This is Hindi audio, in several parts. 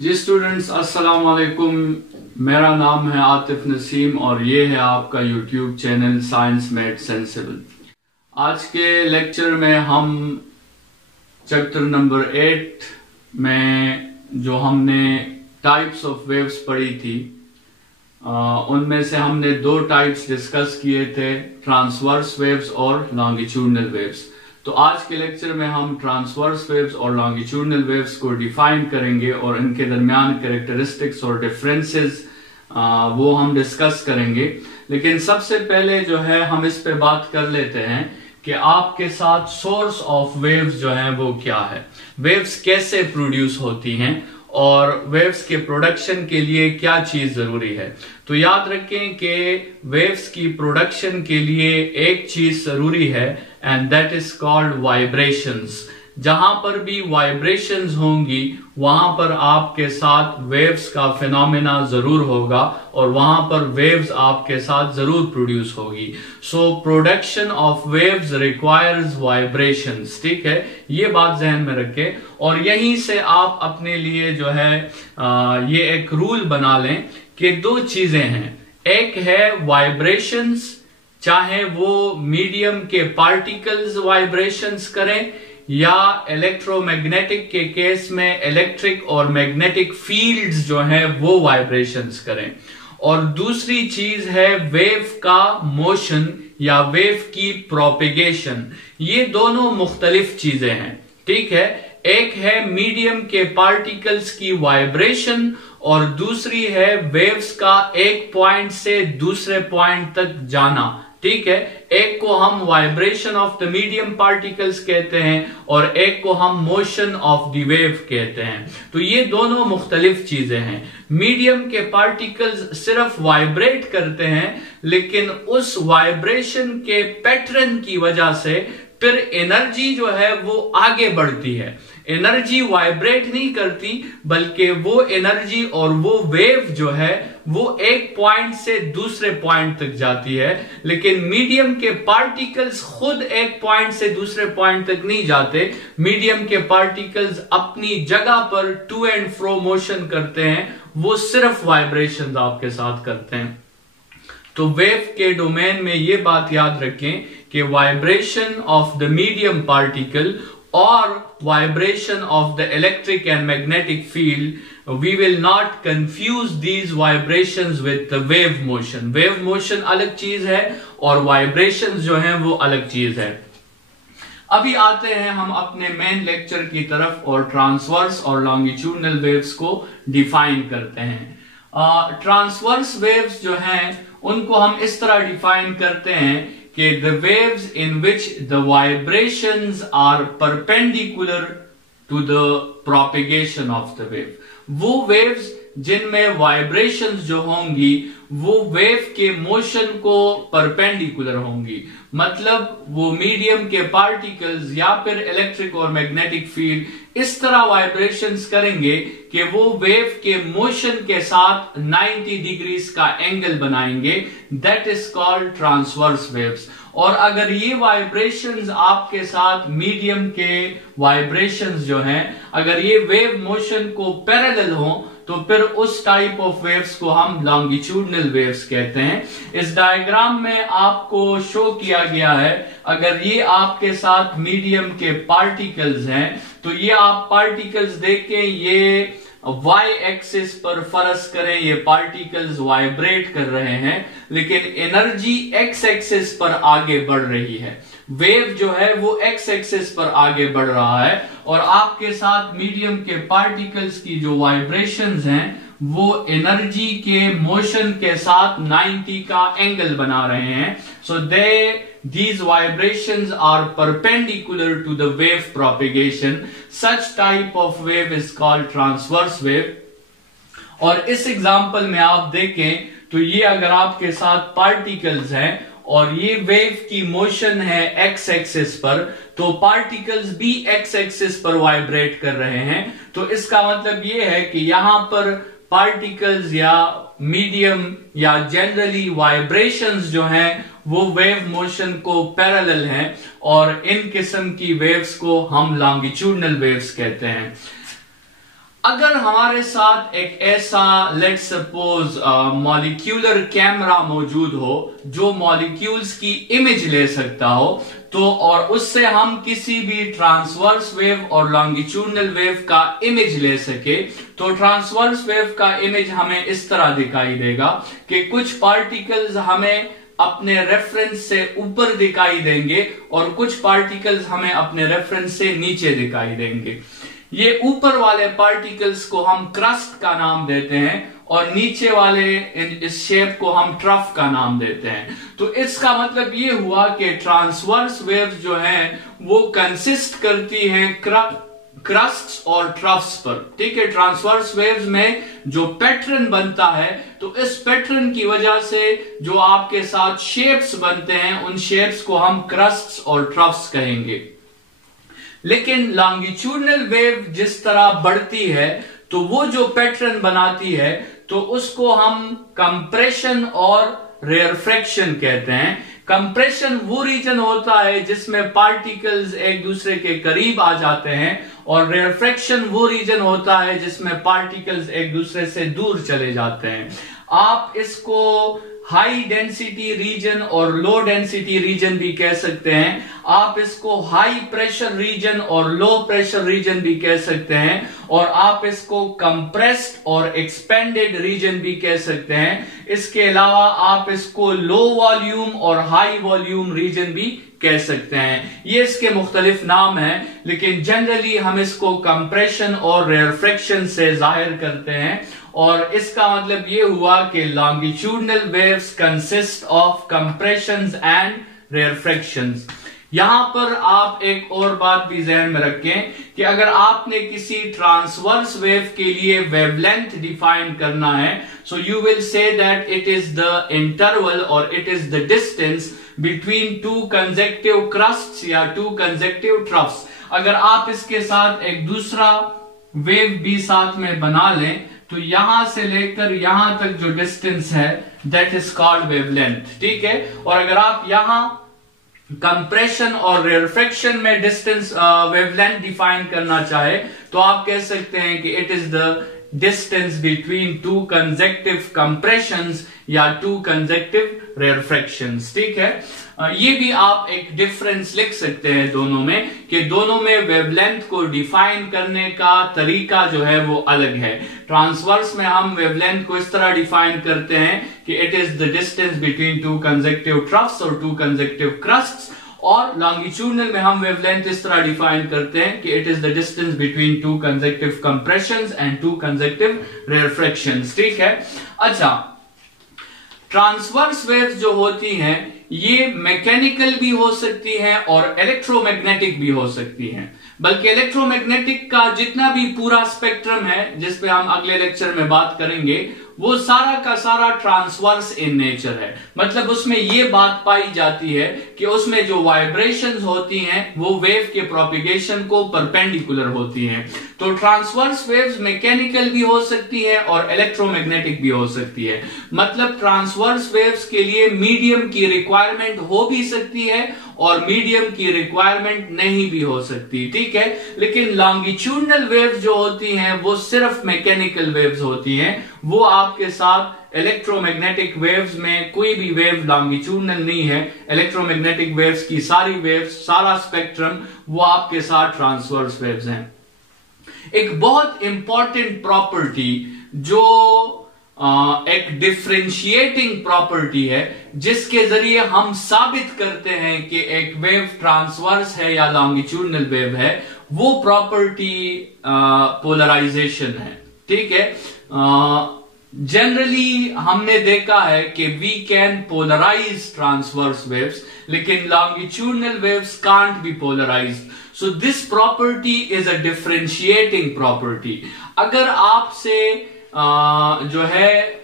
जी स्टूडेंट्स, अस्सलाम वालेकुम। मेरा नाम है आतिफ नसीम और ये है आपका YouTube channel science made sensible. आज के लेक्चर में हम चैप्टर नंबर 8 में जो हमने टाइप्स ऑफ वेव्स पढ़ी थी उनमें से हमने दो टाइप्स डिस्कस किए थे, ट्रांसवर्स वेव्स और लॉन्गिट्यूडनल वेव्स। तो आज के लेक्चर में हम ट्रांसवर्स वेव्स और लॉन्गिट्यूडनल वेव्स को डिफाइन करेंगे और इनके दरमियान कैरेक्टरिस्टिक्स और डिफरेंसेस वो हम डिस्कस करेंगे। लेकिन सबसे पहले जो है हम इस पे बात कर लेते हैं कि आपके साथ सोर्स ऑफ वेव्स जो है वो क्या है, वेव्स कैसे प्रोड्यूस होती हैं और वेव्स के प्रोडक्शन के लिए क्या चीज जरूरी है। तो याद रखें कि वेव्स की प्रोडक्शन के लिए एक चीज जरूरी है and that is called vibrations. जहां पर भी वाइब्रेशंस होंगी वहां पर आपके साथ वेव्स का फिनोमेना जरूर होगा और वहां पर वेव्स आपके साथ जरूर प्रोड्यूस होगी। So production of waves requires vibrations. ठीक है, ये बात जहन में रखें और यहीं से आप अपने लिए जो है ये एक रूल बना लें कि दो चीजें हैं। एक है वाइब्रेशंस, चाहे वो मीडियम के पार्टिकल्स वाइब्रेशंस करें या इलेक्ट्रोमैग्नेटिक के केस में इलेक्ट्रिक और मैग्नेटिक फील्ड्स जो हैं वो वाइब्रेशंस करें। और दूसरी चीज है वेव का मोशन या वेव की प्रोपेगेशन। ये दोनों मुख्तलिफ चीजें हैं। ठीक है, एक है मीडियम के पार्टिकल्स की वाइब्रेशन और दूसरी है वेव्स का एक पॉइंट से दूसरे पॉइंट तक जाना। ठीक है, एक को हम vibration of the medium particles कहते हैं और एक को हम मोशन ऑफ द वेव कहते हैं। तो ये दोनों मुख्तलिफ चीजें हैं। मीडियम के पार्टिकल्स सिर्फ वाइब्रेट करते हैं, लेकिन उस वाइब्रेशन के पैटर्न की वजह से फिर एनर्जी जो है वो आगे बढ़ती है। एनर्जी वाइब्रेट नहीं करती, बल्कि वो एनर्जी और वो वेव जो है वो एक पॉइंट से दूसरे पॉइंट तक जाती है। लेकिन मीडियम के पार्टिकल्स खुद एक पॉइंट से दूसरे पॉइंट तक नहीं जाते। मीडियम के पार्टिकल्स अपनी जगह पर टू एंड फ्रो मोशन करते हैं, वो सिर्फ वाइब्रेशन आपके साथ करते हैं। तो वेव के डोमेन में ये बात याद रखें कि vibration of the medium particle or vibration of the electric and magnetic field, we will not confuse these vibrations with the wave motion. Wave motion अलग चीज है और vibrations जो हैं वो अलग चीज है। अभी आते हैं हम अपने मेन लेक्चर की तरफ और ट्रांसवर्स और लॉन्गिट्यूडनल वेव्स को डिफाइन करते हैं। ट्रांसवर्स वेव्स जो हैं उनको हम इस तरह डिफाइन करते हैं कि the waves in which the vibrations are perpendicular to the propagation of the wave, वो waves जिनमें वाइब्रेशंस जो होंगी वो वेव के मोशन को परपेंडिकुलर होंगी। मतलब वो मीडियम के पार्टिकल्स या फिर इलेक्ट्रिक और मैग्नेटिक फील्ड इस तरह वाइब्रेशंस करेंगे कि वो वेव के मोशन के साथ 90 डिग्रीज का एंगल बनाएंगे। That is called transverse waves. और अगर ये वाइब्रेशंस आपके साथ मीडियम के वाइब्रेशंस जो हैं अगर ये वेव मोशन को पैरेलल हो तो फिर उस टाइप ऑफ वेव्स को हम लॉन्गिट्यूडनल वेव्स कहते हैं। इस डायग्राम में आपको शो किया गया है, अगर ये आपके साथ मीडियम के पार्टिकल्स हैं तो ये आप पार्टिकल्स देखें, ये y एक्सिस पर फर्ज करें ये पार्टिकल्स वाइब्रेट कर रहे हैं, लेकिन एनर्जी x एक्सिस पर आगे बढ़ रही है। वेव जो है वो x एक्सिस पर आगे बढ़ रहा है और आपके साथ मीडियम के पार्टिकल्स की जो वाइब्रेशंस हैं वो एनर्जी के मोशन के साथ 90 का एंगल बना रहे हैं। सो these vibrations are perpendicular to the wave propagation. Such type of wave is called transverse wave. और इस एग्जांपल में आप देखें तो ये अगर आपके साथ पार्टिकल्स हैं और ये वेव की मोशन है x एक्सिस पर, तो पार्टिकल्स भी x एक्सिस पर वाइब्रेट कर रहे हैं। तो इसका मतलब ये है कि यहां पर पार्टिकल्स या मीडियम या जनरली वाइब्रेशंस जो हैं वो वेव मोशन को पैरेलल हैं और इन किस्म की वेव्स को हम लॉन्गिट्यूडनल वेव्स कहते हैं। अगर हमारे साथ एक ऐसा लेट्स सपोज मॉलिक्यूलर कैमरा मौजूद हो जो मॉलिक्यूल्स की इमेज ले सकता हो, तो और उससे हम किसी भी ट्रांसवर्स वेव और लॉन्गिट्यूडनल वेव का इमेज ले सके, तो ट्रांसवर्स वेव का इमेज हमें इस तरह दिखाई देगा कि कुछ पार्टिकल्स हमें अपने रेफरेंस से ऊपर दिखाई देंगे और कुछ पार्टिकल्स हमें अपने रेफरेंस से नीचे दिखाई देंगे। ये ऊपर वाले पार्टिकल्स को हम क्रस्ट का नाम देते हैं और नीचे वाले इस शेप को हम ट्रफ का नाम देते हैं। तो इसका मतलब ये हुआ कि ट्रांसवर्स वेव्स जो हैं वो कंसिस्ट करती हैं क्रस्ट और ट्रफ्स पर। ठीक है, ट्रांसवर्स वेव्स में जो पैटर्न बनता है, तो इस पैटर्न की वजह से जो आपके साथ शेप्स बनते हैं उन शेप्स को हम क्रस्ट्स और ट्रफ्स कहेंगे। लेकिन लॉन्गिट्यूडनल वेव जिस तरह बढ़ती है तो वो जो पैटर्न बनाती है तो उसको हम कंप्रेशन और रेयरफ्रैक्शन कहते हैं। कंप्रेशन वो रीजन होता है जिसमें पार्टिकल्स एक दूसरे के करीब आ जाते हैं और रेयरफ्रैक्शन वो रीजन होता है जिसमें पार्टिकल्स एक दूसरे से दूर चले जाते हैं। आप इसको हाई डेंसिटी रीजन और लो डेंसिटी रीजन भी कह सकते हैं। आप इसको हाई प्रेशर रीजन और लो प्रेशर रीजन भी कह सकते हैं और आप इसको कंप्रेस्ड और एक्सपेंडेड रीजन भी कह सकते हैं। इसके अलावा आप इसको लो वॉल्यूम और हाई वॉल्यूम रीजन भी कह सकते हैं। ये इसके मुख्तलिफ नाम हैं, लेकिन जनरली हम इसको कंप्रेशन और रेयरफ्रैक्शन से जाहिर करते हैं। और इसका मतलब ये हुआ कि longitudinal waves consist of compressions and rarefactions. यहां पर आप एक और बात भी ध्यान में रखें कि अगर आपने किसी ट्रांसवर्स वेव के लिए वेवलेंथ डिफाइन करना है, so you will say that it is the interval और it is the distance between two consecutive crests या टू कंसेक्टिव ट्रफ्स। अगर आप इसके साथ एक दूसरा वेव भी साथ में बना लें तो यहां से लेकर यहां तक जो डिस्टेंस है दैट इज कॉल्ड वेवलेंथ। ठीक है, और अगर आप यहां कंप्रेशन और रेयरफ्रैक्शन में डिस्टेंस वेवलेंथ डिफाइन करना चाहे तो आप कह सकते हैं कि it is the distance between two consecutive compressions या टू कंसेक्टिव रेयरफ्रैक्शंस। ठीक है, ये भी आप एक डिफरेंस लिख सकते हैं दोनों में कि दोनों में वेवलेंथ को डिफाइन करने का तरीका जो है वो अलग है। ट्रांसवर्स में हम वेवलेंथ को इस तरह डिफाइन करते हैं कि it is the distance between two consecutive troughs और टू कंसेक्टिव क्रस्ट्स, और लॉन्गिट्यूडनल में हम वेवलेंथ इस तरह डिफाइन करते हैं कि it is the distance between two consecutive compressions and two consecutive rarefactions. ठीक है, अच्छा, ट्रांसवर्स वेव्स जो होती हैं ये मैकेनिकल भी हो सकती हैं और इलेक्ट्रोमैग्नेटिक भी हो सकती हैं। बल्कि इलेक्ट्रोमैग्नेटिक का जितना भी पूरा स्पेक्ट्रम है जिस पे हम अगले लेक्चर में बात करेंगे वो सारा का सारा ट्रांसवर्स इन नेचर है। मतलब उसमें ये बात पाई जाती है कि उसमें जो वाइब्रेशंस होती हैं वो वेव के प्रोपिगेशन को परपेंडिकुलर होती हैं। तो ट्रांसवर्स वेव्स मैकेनिकल भी हो सकती है और इलेक्ट्रोमैग्नेटिक भी हो सकती है। मतलब ट्रांसवर्स वेव्स के लिए मीडियम की रिक्वायरमेंट हो भी सकती है और मीडियम की रिक्वायरमेंट नहीं भी हो सकती। ठीक है, लेकिन लॉन्गिट्यूडनल वेव्स जो होती हैं वो सिर्फ मैकेनिकल वेव्स होती हैं। वो आपके साथ इलेक्ट्रोमैग्नेटिक वेव्स में कोई भी वेव लॉन्गिट्यूडनल नहीं है। इलेक्ट्रोमैग्नेटिक वेव्स की सारी वेव्स, सारा स्पेक्ट्रम वो आपके साथ ट्रांसवर्स वेव्स हैं। एक बहुत इंपॉर्टेंट प्रॉपर्टी जो एक डिफरेंशिएटिंग प्रॉपर्टी है जिसके जरिए हम साबित करते हैं कि एक वेव ट्रांसवर्स है या लॉन्गिट्यूडनल वेव है, वो प्रॉपर्टी पोलराइजेशन है। ठीक है, जनरली हमने देखा है कि we can polarise transverse waves, लेकिन longitudinal waves can't be polarised. So this property is a differentiating property. अगर आपसे जो है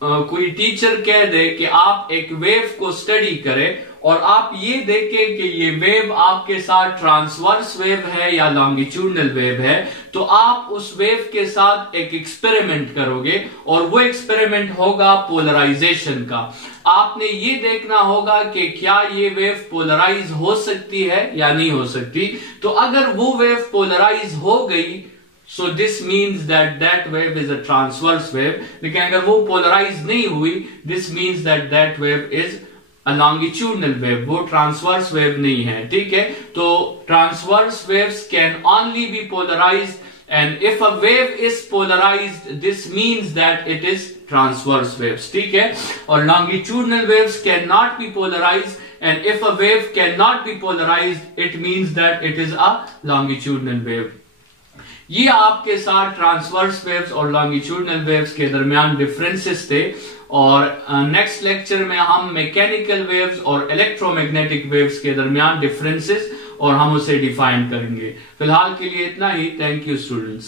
कोई टीचर कह दे कि आप एक वेव को स्टडी करें और आप ये देखें कि ये वेव आपके साथ ट्रांसवर्स वेव है या लॉन्गिट्यूडनल वेव है, तो आप उस वेव के साथ एक एक्सपेरिमेंट करोगे और वो एक्सपेरिमेंट होगा पोलराइजेशन का। आपने ये देखना होगा कि क्या ये वेव पोलराइज हो सकती है या नहीं हो सकती। तो अगर वो वेव पोलराइज हो गई so this means that wave is a transverse wave. लेकिन अगर वो पोलराइज नहीं हुई, this means that wave is a longitudinal wave, वो ट्रांसवर्स वेव नहीं है। ठीक है, तो transverse waves can only be polarized, and if a wave is polarized, this means that it is transverse waves। ठीक है, और longitudinal waves cannot be polarized, and if a wave cannot be polarized, it means that it is a longitudinal wave। ये आपके साथ ट्रांसवर्स वेव्स और लॉन्गिट्यूडनल वेव्स के दरमियान डिफरेंसेस थे, और नेक्स्ट लेक्चर में हम मैकेनिकल वेव्स और इलेक्ट्रोमैग्नेटिक वेव्स के दरमियान डिफरेंसेस और हम उसे डिफाइन करेंगे। फिलहाल के लिए इतना ही। Thank you students.